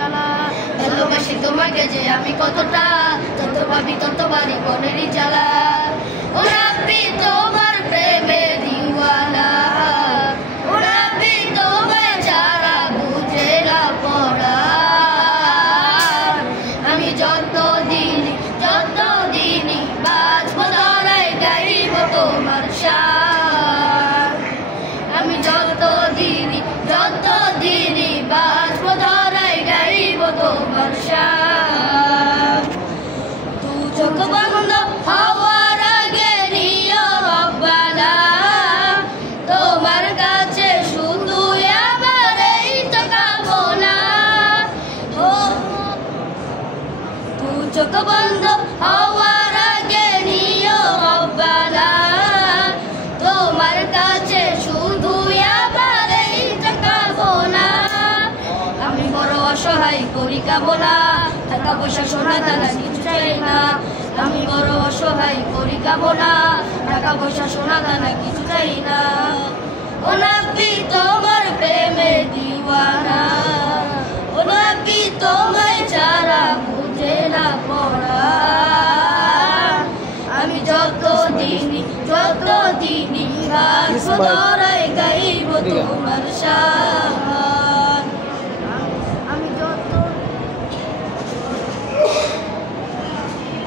জ্বালা। ভালোবাসি তোমাকে যে আমি কতটা, যত ভাবি ততবারই মনেরই জ্বালা। ও রাব্বি তোমার প্রেমে দিওয়ানা, ও রাব্বি তোমায় ছাড়া বুঝে না পড়া। আমি যতদিনই বাঁচবো ধরায় গাইব তোমার শান। আমি যতদিনই বাঁচবো ধরায় গাইব তোমার শান। দু চোখ বন্ধ হওয়ার আগে নিও রব্বানা, তোমার কাছে শুধু আমার এই তো কামনা। দু চোখ বন্ধ হওয়ার আগে নিও রব্বানা, তোমার কাছে শুধু আমার এই তো কামনা। আমি বড় অসহায় করি কামনা, টাকা পয়সা সোনা দানা কিছু চাই না। আমি বড় অসহায় করি কামনা, টাকা পয়সা সোনা দানা কিছু চাই না। ও নবী তোমার প্রেমে দিওয়ানা, ও নবী তোমায় ছাড়া বুঝে না পড়া। আমি যতদিনই বাঁচবো ধরায় গাইব তোমার শান।